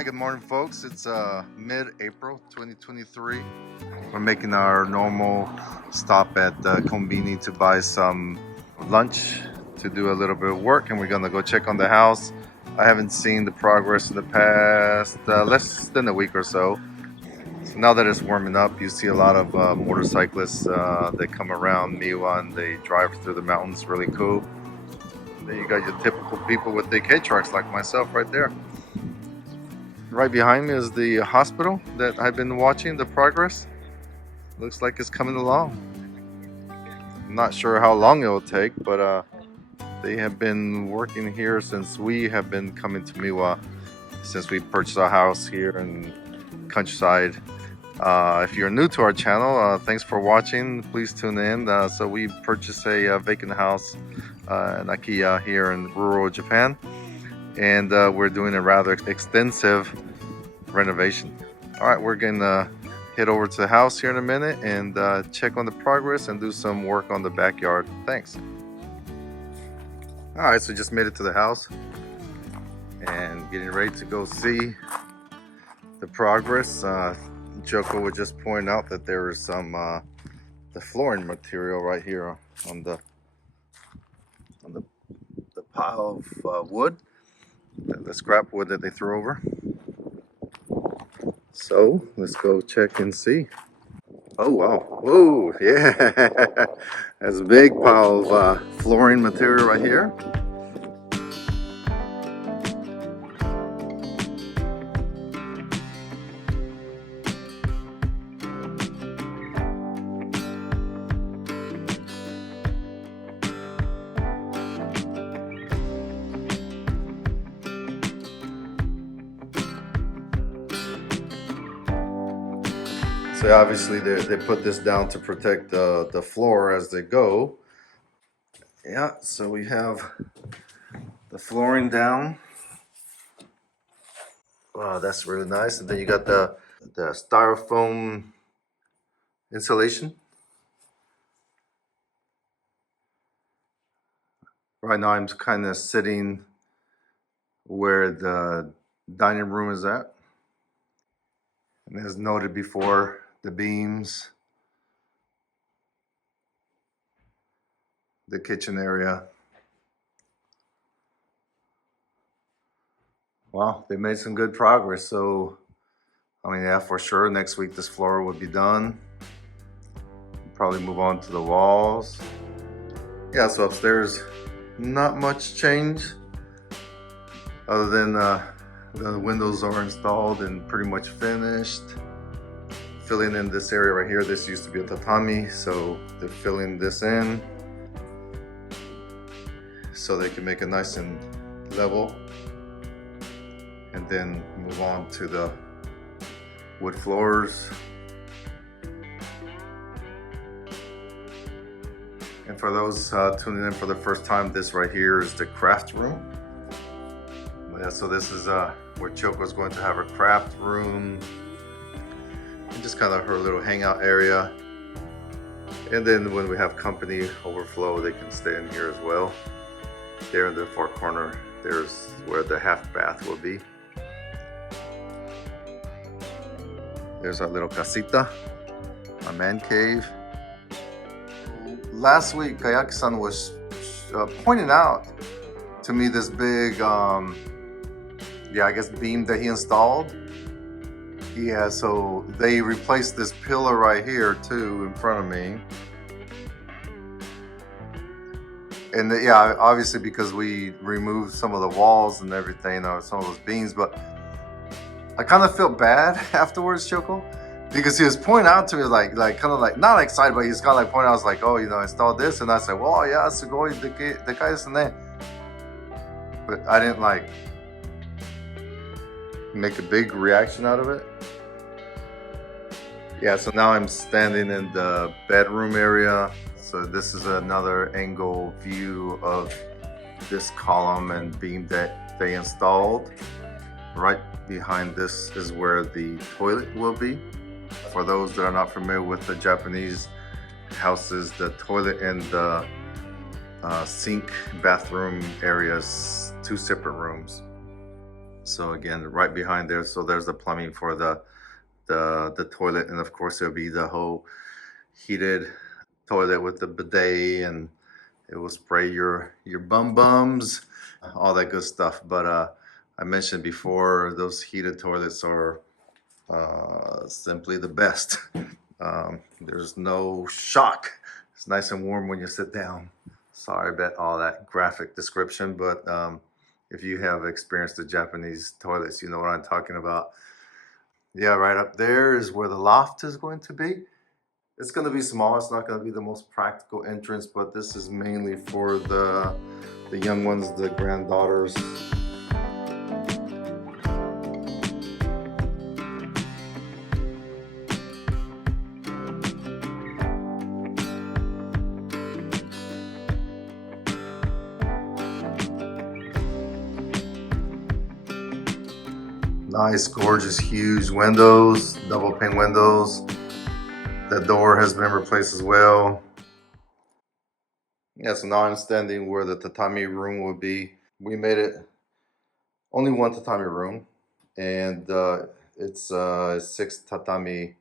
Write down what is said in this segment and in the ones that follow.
Hi, good morning, folks. It's mid-April 2023. We're making our normal stop at Combini to buy some lunch to do a little bit of work, and we're gonna go check on the house. I haven't seen the progress in the past less than a week or so. So now that it's warming up, you see a lot of motorcyclists that come around Miwa and they drive through the mountains. Really cool. And then you got your typical people with their K-trucks like myself right there. Right behind me is the hospital that I've been watching the progress. Looks like it's coming along. I'm not sure how long it will take, but they have been working here since we have been coming to Miwa, since we purchased our house here in countryside. If you're new to our channel, thanks for watching. Please tune in. So we purchased a vacant house in Akiya here in rural Japan, and we're doing a rather extensive renovation. All right, we're gonna head over to the house here in a minute and check on the progress and do some work on the backyard. Thanks. All right, so just made it to the house and getting ready to go see the progress. Joko would just point out that there is some the flooring material right here on the pile of wood, the scrap wood that they threw over. So let's go check and see. Oh wow! Whoa! Yeah, that's a big pile of flooring material right here. So obviously they put this down to protect the floor as they go. Yeah, so we have the flooring down. Wow, that's really nice. And then you got the styrofoam insulation. Right now I'm kind of sitting where the dining room is at. And as noted before, the beams, the kitchen area. Wow, they made some good progress. So, I mean, yeah, for sure, next week this floor will be done. Probably move on to the walls. Yeah, so upstairs, not much change other than the windows are installed and pretty much finished. Filling in this area right here, this used to be a tatami, so they're filling this in so they can make it nice and level, and then move on to the wood floors. And for those tuning in for the first time, this right here is the craft room. Yeah, so this is where Choco's going to have her craft room, and just kind of her little hangout area. And then when we have company overflow, they can stay in here as well. There in the far corner, there's where the half bath will be. There's our little casita, our man cave. Last week, Kayaki-san was pointing out to me this big, yeah, I guess beam that he installed. Yeah, so they replaced this pillar right here too in front of me. And yeah, obviously because we removed some of the walls and everything, or some of those beams, but I kind of felt bad afterwards, Choco, because he was pointing out to me like kind of like not excited, but he's kind of like pointing out, I was like, oh, you know, I installed this, and I said, well, yeah, sugoi dekai desu ne. But I didn't like make a big reaction out of it. Yeah, so now I'm standing in the bedroom area. So this is another angle view of this column and beam that they installed. Right behind this is where the toilet will be. For those that are not familiar with the Japanese houses, the toilet and the sink bathroom areas, two separate rooms. So again, right behind there, so there's the plumbing for the toilet, and of course there'll be the whole heated toilet with the bidet, and it will spray your bums, all that good stuff. But I mentioned before, those heated toilets are simply the best. There's no shock. It's nice and warm when you sit down. Sorry about all that graphic description, but if you have experienced the Japanese toilets, you know what I'm talking about. Yeah, right up there is where the loft is going to be. It's going to be small. It's not going to be the most practical entrance, but this is mainly for the young ones, the granddaughters. Nice, gorgeous, huge windows, double pane windows. The door has been replaced as well. Yeah, so now I'm standing where the tatami room would be. We made it only one tatami room, and it's 6 tatami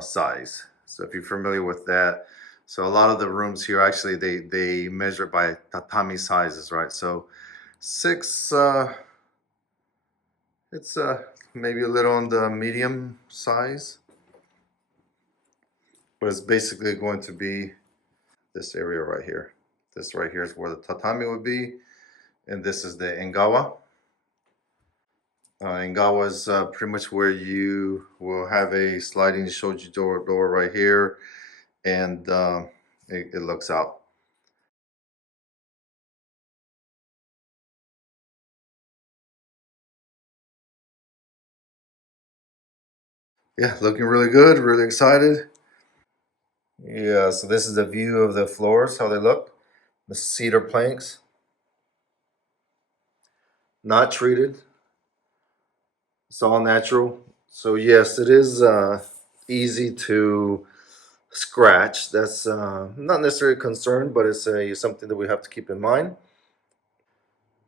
size. So if you're familiar with that, so a lot of the rooms here actually they measure by tatami sizes, right? So 6, it's maybe a little on the medium size, but it's basically going to be this area right here. This right here is where the tatami would be, and this is the engawa. Engawa is pretty much where you will have a sliding shoji door right here, and it looks out. Yeah, looking really good, really excited. Yeah, so this is the view of the floors, how they look. The cedar planks, not treated. It's all natural. So yes, it is easy to scratch. That's not necessarily a concern, but it's something that we have to keep in mind.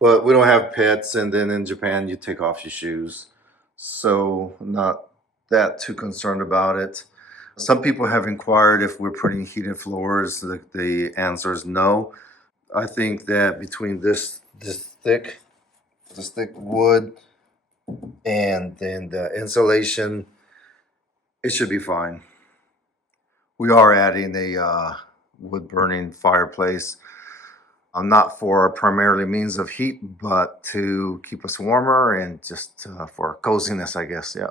But we don't have pets, and then in Japan, you take off your shoes. So not that too concerned about it. Some people have inquired if we're putting heated floors. The answer is no. I think that between this thick wood, and then the insulation, it should be fine. We are adding a wood burning fireplace. Not for primarily means of heat, but to keep us warmer and just for coziness, I guess. Yeah.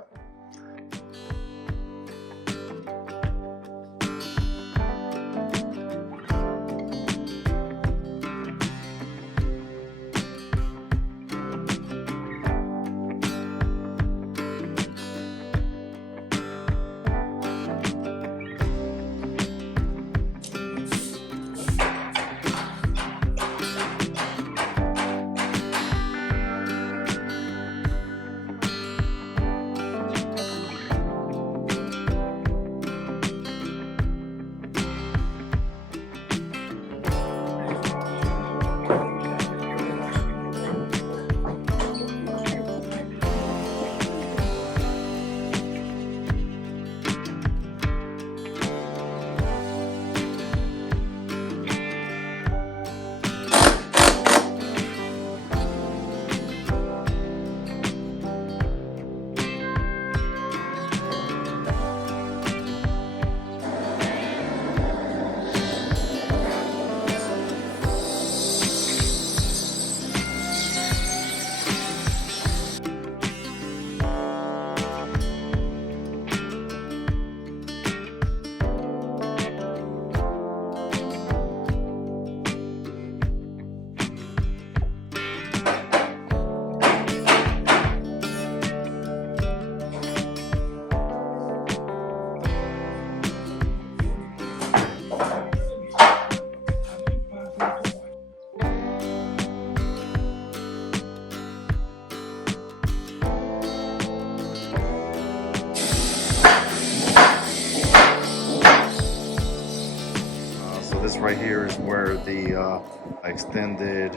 So this right here is where the extended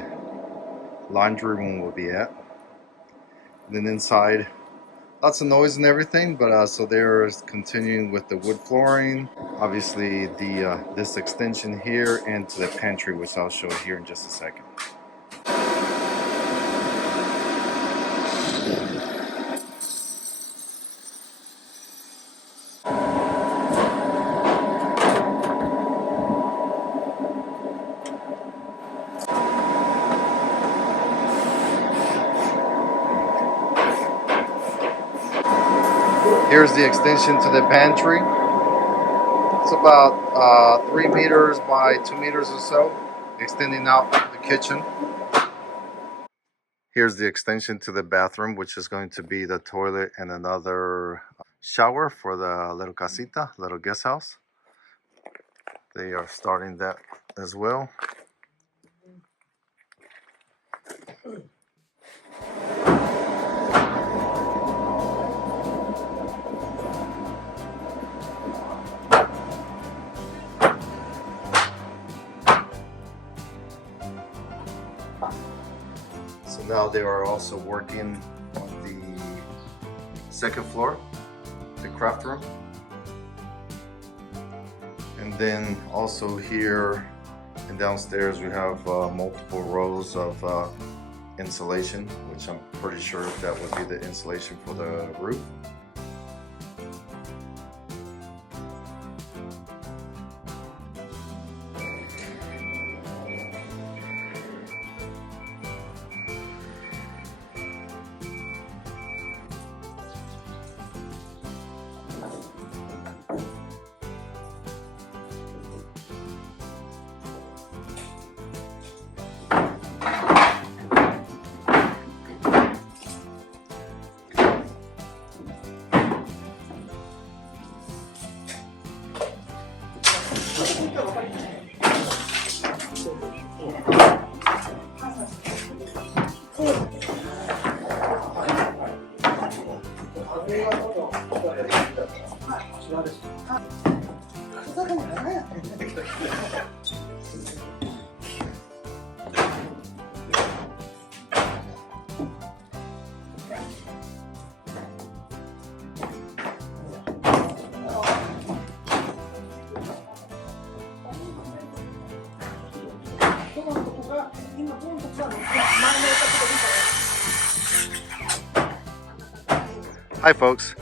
laundry room will be at. And then inside, lots of noise and everything, but so they're continuing with the wood flooring. Obviously, the this extension here and to the pantry, which I'll show here in just a second. Here's the extension to the pantry. It's about 3 meters by 2 meters or so, extending out to the kitchen. Here's the extension to the bathroom, which is going to be the toilet and another shower for the little casita, little guest house. They are starting that as well. So now they are also working on the second floor, the craft room. And then also here and downstairs we have multiple rows of insulation, which I'm pretty sure that would be the insulation for the roof. Hi folks,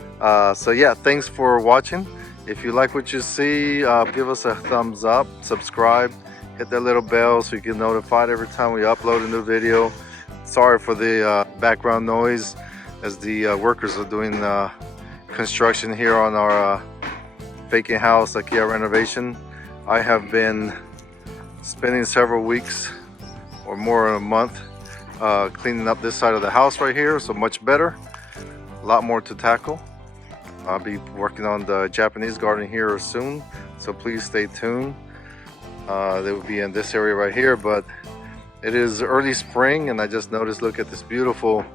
so yeah, thanks for watching. If you like what you see, give us a thumbs up, subscribe, hit that little bell so you get notified every time we upload a new video. Sorry for the background noise as the workers are doing construction here on our vacant house, Akiya Renovation. I have been spending several weeks or more than a month cleaning up this side of the house right here, so much better. A lot more to tackle. I'll be working on the Japanese garden here soon, so please stay tuned. They will be in this area right here, but it is early spring and I just noticed, look at this beautiful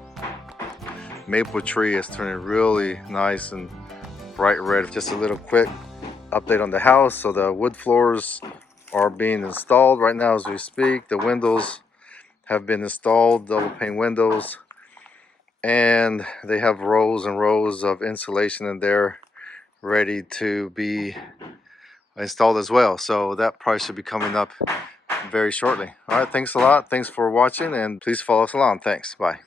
maple tree. It's turning really nice and bright red. Just a little quick update on the house. So the wood floors are being installed right now as we speak. The windows have been installed, double pane windows, and they have rows and rows of insulation in there ready to be installed as well. So that price should be coming up very shortly. All right, thanks a lot. Thanks for watching, and please follow us along. Thanks. Bye.